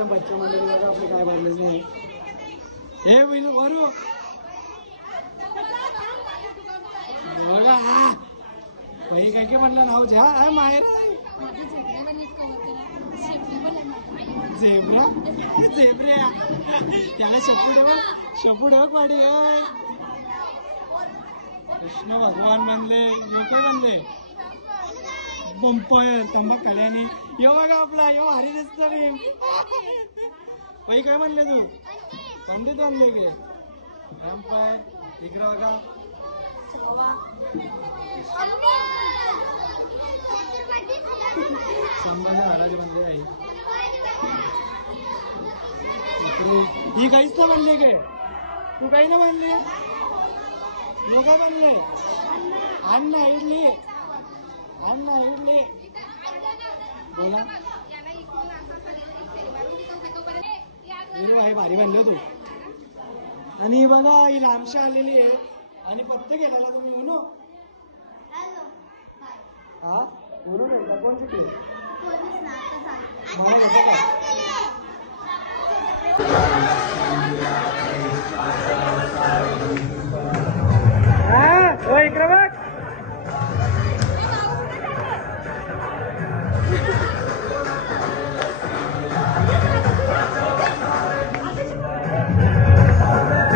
बच्चा मंडळी बघा काय भरलेच नाही हे विनू वरू बघा हा काय काय म्हणलं नाव झ्या माहेर झेब्रा झेब्र्या त्याला शपू शेपूड शपू ठेव पाडी कृष्ण भगवान म्हणले लोक काय म्हणले? पंपायर तंबा खाल्याने. येवा का आपला येवा हरी दिसतो रे. बाई काय म्हणले तू? कोणते आणले गे पंपायर इकडे बघा. संभाजी महाराज म्हणले आहे. ही काहीच ना म्हणले गे. तू काही ना म्हणले लोक म्हणले अण्णा इडली. अण्णा बोला आहे भारी म्हणलं तू. आणि ही बघा ही लांबशी आलेली आहे. आणि पत्ते गेलेला तुम्ही म्हणू हा. म्हणून एकदा कोण चुकले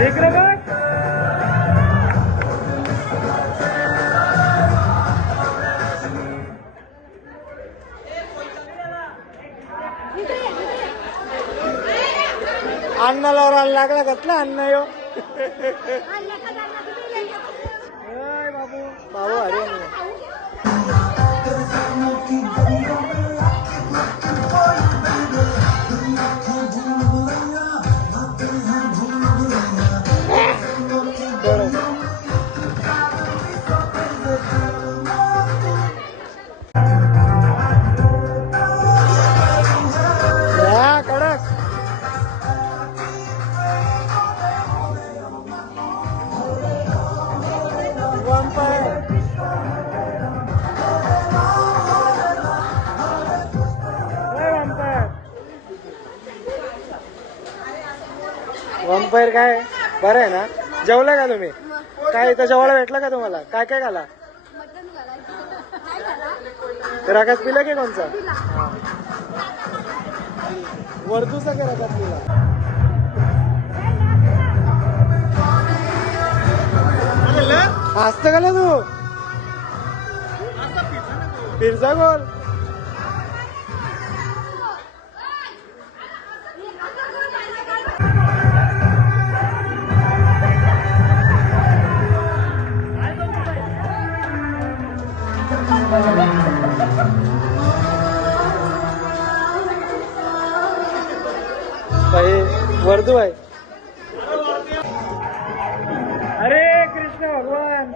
इकडे बघ लागला कसला अन्न यो? वंपायर काय? बरं आहे ना? जेवलं का तुम्ही? काय इथं जेवायला भेटलं का तुम्हाला? काय काय खाला? रगात पिलं की कोणचा? वरतूचा की रगात पिला. हसत का तू? फिरजा गोल. भाई वर्दू भाई. अरे कृष्ण भगवान.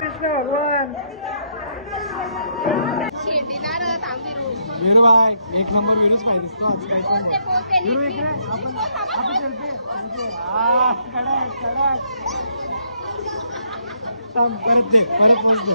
कृष्ण भगवान. वीरू भाई एक नंबर वीरूच पाहिजे दिसतो आज काय वीरू इकडे आपण आपण चलते. हा कडक कडक परत दे परत पोच दे.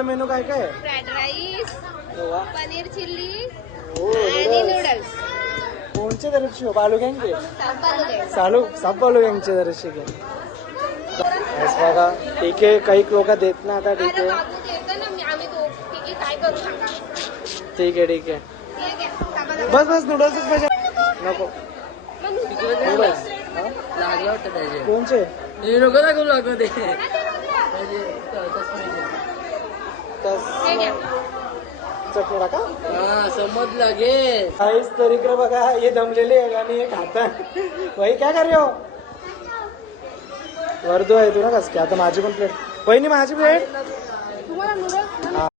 आजचा मेनू काय काय? आहे? फ्राईड राईस वा. पनीर चिल्ली हो, आणि noodles. नूडल्स. कोणचे दरशी बालू गँगचे? सांबार चालू सब बालू गँगचे दरशी घे बस बघा ठीक आहे काही लोक देत ना आता ठीक अरे आहे. बाबू देतो ना मी आम्ही दो तिघी काय करू सांगा. ठीक आहे ठीक आहे. ठीक आहे सांगा बस बस नूडल्सच पाहिजे नको. मग नूडल्स लागलं वाटतं त्याचे. कोणचे? हे नको तस हे घ्या चटणी टाका. हा समजलं घे. काहीच तर इकडे बघा हे दमलेले आहे आणि हे खातात भाई काय कर रहे हो? वर्दू आहे तू ना कस की आता माझी पण प्लेट वहिनी माझी प्लेट तुम्हाला नूडल्स